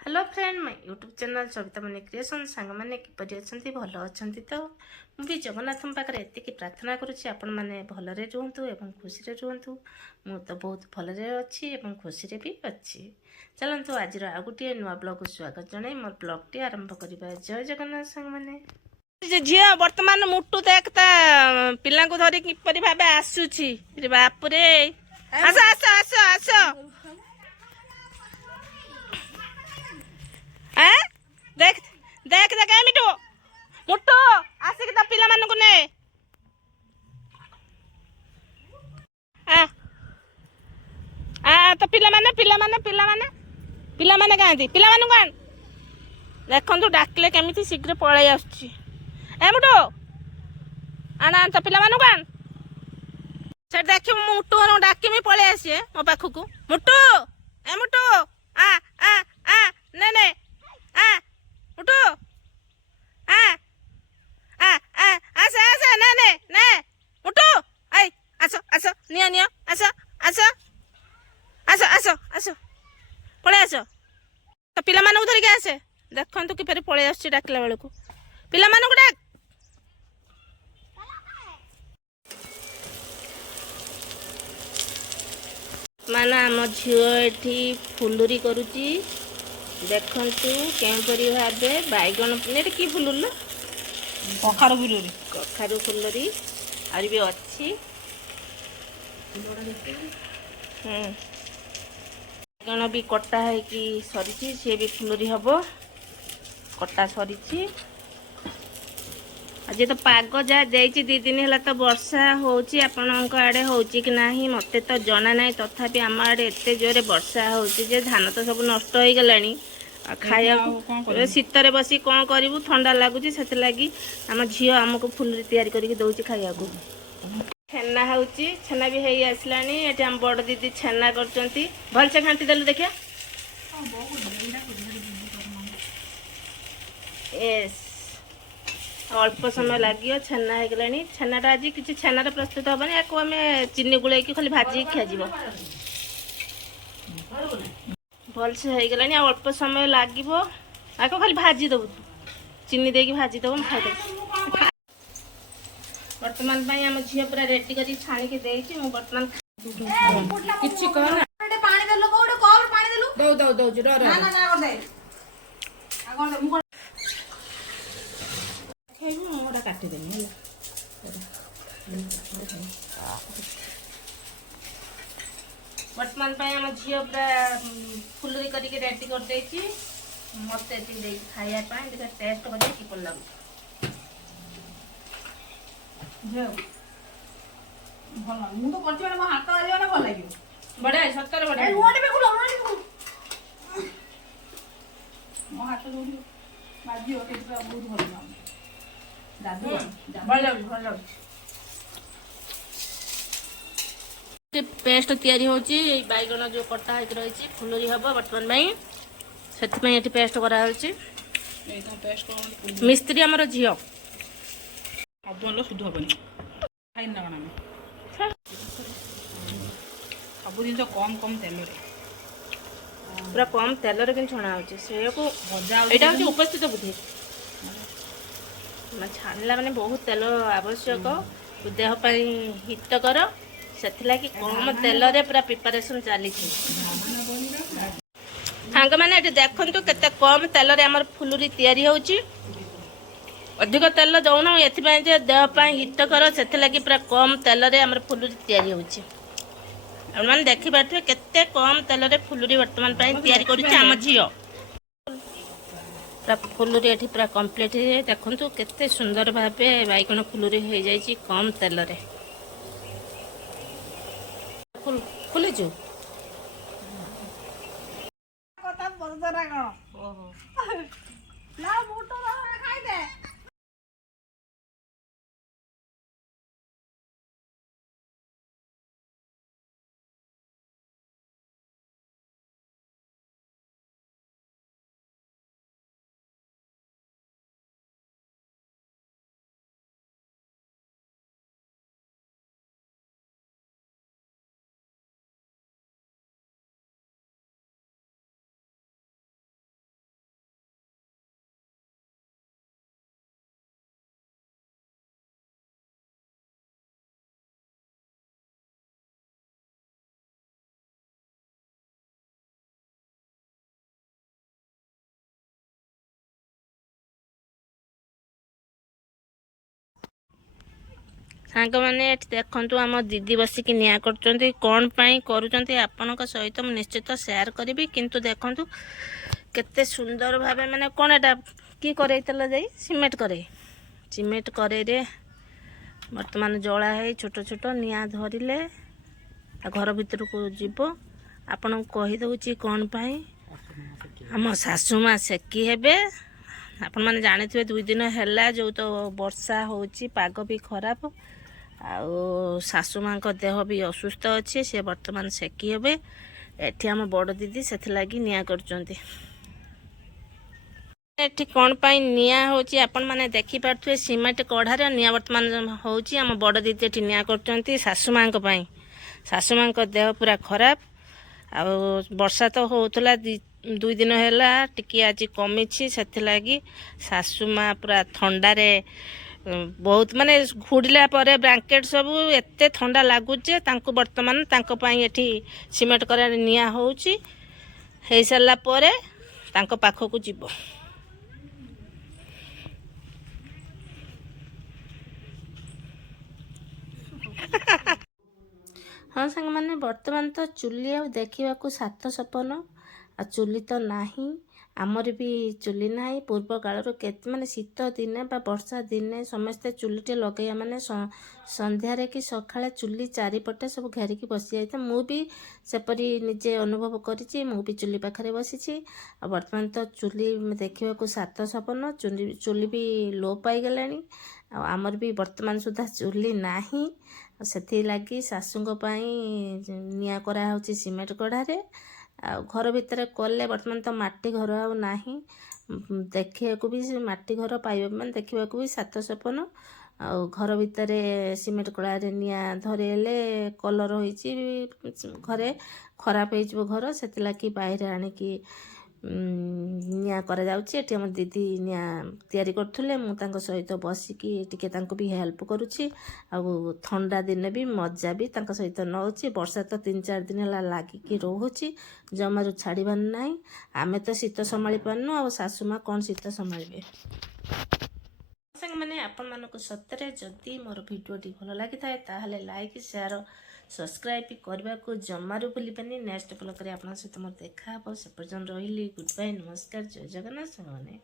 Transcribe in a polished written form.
Hello friend मैं YouTube channel Savita money creation सांग मैंने किपरि अच्छा भल अच्छा तो मुझे जगन्नाथ पाखे एति प्रार्थना करुच्ची आपण मैंने भलरे रुहतु एवं खुशी रुहतु। मु तो बहुत भलरे अच्छी एवं खुशी भी अच्छी। चलतु आज आ गोटे नुआ ब्लॉग को स्वागत जनाई मोर ब्लॉग टी आरंभ करवा। जय जगन्नाथ सांग मैंने झी बर्तमान मुटु देख पिला धरी किपरि भाव आसुची बापुरे आस आस आस आस देख देख देख मिटू मुटु आसिक तो पिला मानू ने तो पिला माने पिला माने पिला माने पिला माने गांधी पिला मानू कान देखंतु डाकले केमिति शीघ्र पळै आछी। ए मुटु आना तो पिला मानू कान से देख मुटु डाकी मी पळै आसी मो पाखकू मुटु ए मुटु आ आ आ ने ने आ मुटु आ आ आ आस आस ने ने ने मुटु आई आसो आसो निया निया आसो आसो आसो आसो आसो पळै आसो तो पिला मानू धरिक आसे देखंतु किपरि पळै आछी डाकला बेलकू पिला मानू डाक माना आम झील एठी फुलुरी करुची देखंतु केपरि भाबे बैगन नेट की फुलुर कखारु फुलुरी कखारु फुलुरी आर भी अच्छी बैगन भी कटा है कि सरी सी भी फुलुरी हम कटा सरी। आज तो पाग जहाँ जाइए 2 दिन है तो वर्षा होची आपण आड़े होची कि नहीं मत तो जना ना तथापि आम आड़े एत जोरे वर्षा होची जे धान तो सब नष्ट हो गलानी खाया शीतर बसी कौन करूँ ठंडा लगुच से लगी आम झी आमको फुलुरी तैयारी करके दौर खाया छेना होची छेना भी है आसलानी ये आम बड़ दीदी छेना कर भलसे घाटी देलु देखिया यस अल्प समय लगे छेना हो गलानी छेनाटा आज किसी छेनार प्रस्तुत हेनी या आम चीनी गुल खाली भाजी खाजी भलसे हो गलानी अल्प समय लगे आको खाली भाजी दबु चीनी देकी भाजी दब खाई बर्तमान आम झील पूरा रेडी कर छाणिकी देती बर्तमान किछि कहना पानी देलो कोडे कप पानी देलु दौ दौ दौ रो ना ना ना कर दे आगो दे मु खाइबो मोटा काटि देनी बर्तमान आम झील पूरा फुलुरी करके रेडी कर देती मत खाया देखा टेस्ट कर कि लगुच भल मु तो करछि माने मो हाथ आजियो ना भल लागियो बड़े सत्तर बड़े ए ओडी पे गुलो मो हाथ जोडी बाजियो के बहुत भल ना दादू भल पेस्ट तैयारी होची बैगन जो कटा होकर रही फुलुरी हम बर्तमान से पेस्ट कराई मिस्त्री आमर झील अब शुद्ध हेनी खाई ना कौन सब जिन कम कम तेल पूरा कम तेल कि छणा हो उपस्थित बुद्धि छाणला मैंने बहुत तेल आवश्यक देह हितकर से कम तेल रे पूरा प्रिपरेशन चली सांग मैंने देखु केते कम तेल रे आमर फुलुरी तैयारी होची अधिक तेल दौन ये देहपाई हितकर से पूरा कम तेल रे आमर फुलुरी तैयारी होची मैंने देखी पारे केते कम तेल रे फुलुरी बर्तमान तैयारी करुच्चे आम झील पूरा फुलुरी ये पूरा कम्प्लीट देखु केते सुंदर भाव बैगन फुलुरी हो जाए कम तेल रे खुलीचु खाई दे। ସାଙ୍ଗମାନେ ଏଠି ଦେଖନ୍ତୁ ଆମ ଦିଦି ବସିକି ନିଆଁ କରୁଛନ୍ତି। କ'ଣ ପାଇଁ କରୁଛନ୍ତି ଆପଣଙ୍କ ସହିତ ମୁଁ ନିଶ୍ଚିତ ସେୟାର କରିବି। କିନ୍ତୁ ଦେଖନ୍ତୁ କେତେ ସୁନ୍ଦର ଭାବେ ମାନେ କ'ଣ ଏଇଟା କି କରେଇ ତେଲ ଦେଇ ସିମେଣ୍ଟ କରେଇରେ ବର୍ତ୍ତମାନ ଜଳା ହେଇ ଛୋଟ ଛୋଟ ନିଆଁ ଧରିଲେ ଘର ଭିତରକୁ ଯିବ। ଆପଣଙ୍କୁ କହିଦେଉଛି କ'ଣ ପାଇଁ ଆମ ଶାଶୁ ମା ସେକି ହେବେ। ଆପଣମାନେ ଜାଣିଥିବେ 2 ଦିନ ହେଲା ଯେଉଁ ତ ବର୍ଷା ହେଉଛି, ପାଗ ବି ଖରାପ, ଆଉ ଶାଶୁ ମାଙ୍କ ଦେହ ବି ଅସୁସ୍ଥ ଅଛି। ସେ ବର୍ତ୍ତମାନ ସେକି ହେବେ। ଏଠି ଆମ ବଡ଼ ଦିଦି ସେଥିଲାଗି ନିଆଁ କରୁଛନ୍ତି। ଏଠି କ'ଣ ପାଇଁ ନିଆଁ ହେଉଛି ଆପଣମାନେ ଦେଖିପାରୁଥିବେ। ସିମେଣ୍ଟ କଢ଼ାରେ ନିଆଁ ବର୍ତ୍ତମାନ ହେଉଛି। ଆମ ବଡ଼ ଦିଦି ଏଠି ନିଆଁ କରୁଛନ୍ତି ଶାଶୁ ମାଙ୍କ ପାଇଁ। ଶାଶୁ ମାଙ୍କ ଦେହ ପୁରା ଖରାପ, ଆଉ ବର୍ଷା ତ ହେଉଥିଲା 2 ଦିନ ହେଲା, ଟିକେ ଆଜି କମିଛି। ସେଥିଲାଗି ଶାଶୁ ମା ପୁରା ଥଣ୍ଡାରେ ବହୁତ ମାନେ ଘୋଡ଼ିଲା ପରେ ବ୍ଲାଙ୍କେଟ୍ ସବୁ ଏତେ ଥଣ୍ଡା ଲାଗୁଛି। ତାଙ୍କୁ ବର୍ତ୍ତମାନ ତାଙ୍କ ପାଇଁ ଏଠି ସିମେଣ୍ଟ କଢ଼ାରେ ନିଆଁ ହେଉଛି। ହେଇସାରିଲା ପରେ ତାଙ୍କ ପାଖକୁ ଯିବ। ହଁ ସାଙ୍ଗମାନେ, ବର୍ତ୍ତମାନ ତ ଚୁଲି ଆଉ ଦେଖିବାକୁ ସାତ ସପନ, ଆଉ ଚୁଲି ତ ନାହିଁ। ଆମର ବି ଚୁଲି ନାହିଁ। ପୂର୍ବ କାଳରୁ କେତେ ମାନେ ଶୀତ ଦିନେ ବା ବର୍ଷା ଦିନେ ସମସ୍ତେ ଚୁଲିଟେ ଲଗେଇବା ମାନେ ସନ୍ଧ୍ୟାରେ କି ସକାଳେ ଚୁଲି ଚାରିପଟେ ସବୁ ଘେରିକି ବସି ଯାଇଥାଏ। ମୁଁ ବି ସେପରି ନିଜେ ଅନୁଭବ କରିଛି। ମୁଁ ବି ଚୁଲି ପାଖରେ ବସିଛି। ଆଉ ବର୍ତ୍ତମାନ ତ ଚୁଲି ଦେଖିବାକୁ ସାତ ସପନ, ଚୁଲି ବି ଲୋପ ପାଇଗଲାଣି। ଆଉ ଆମର ବି ବର୍ତ୍ତମାନ ସୁଦ୍ଧା ଚୁଲି ନାହିଁ। ସେଥିଲାଗି ଶାଶୁଙ୍କ ପାଇଁ ନିଆଁ କରାହେଉଛି ସିମେଣ୍ଟ କଢ଼ାରେ। ଆଉ ଘର ଭିତରେ କଲେ ବର୍ତ୍ତମାନ ତ ମାଟି ଘର ଆଉ ନାହିଁ। ଦେଖିବାକୁ ବି ସେ ମାଟି ଘର ପାଇବା ମାନେ ଦେଖିବାକୁ ବି ସାତ ସପନ। ଆଉ ଘର ଭିତରେ ସିମେଣ୍ଟ କଢ଼ାରେ ନିଆଁ ଧରେଇଲେ କଲର ହୋଇଛି ଘରେ, ଖରାପ ହେଇଯିବ ଘର। ସେଥିଲାଗି ବାহিରେ ଆଣିକି ନିଆଁ କରାଯାଉଛି। ଏଠି ଆମ ଦିଦି ନିଆଁ ତିଆରି କରୁଥିଲେ, ମୁଁ ତାଙ୍କ ସହିତ ବସିକି ଟିକେ ତାଙ୍କୁ ବି ହେଲ୍ପ କରୁଛି। ଆଉ ଥଣ୍ଡା ଦିନେ ବି ମଜା ବି ତାଙ୍କ ସହିତ ନେଉଛି। ବର୍ଷା ତ 3-4 ଦିନ ହେଲା ଲାଗିକି ରହୁଛି, ଜମାରୁ ଛାଡ଼ିବାର ନାହିଁ। ଆମେ ତ ଶୀତ ସମ୍ଭାଳି ପାରୁନୁ, ଆଉ ଶାଶୁ ମା କ'ଣ ଶୀତ ସମ୍ଭାଳିବେ। ସାଙ୍ଗମାନେ, ଆପଣମାନଙ୍କୁ ସତରେ ଯଦି ମୋର ଭିଡ଼ିଓଟି ଭଲ ଲାଗିଥାଏ ତାହେଲେ ଲାଇକ୍, ସେୟାର, ସବସ୍କ୍ରାଇବ୍ କରିବାକୁ ଜମାରୁ ଭୁଲିବେନି। ନେକ୍ସଟ ବ୍ଲଗ୍ରେ ଆପଣଙ୍କ ସହିତ ମୋର ଦେଖା ହେବ। ସେ ପର୍ଯ୍ୟନ୍ତ ରହିଲି, ଗୁଡ୍ ବାଇ, ନମସ୍କାର, ଜୟ ଜଗନ୍ନାଥ ସାଙ୍ଗମାନେ।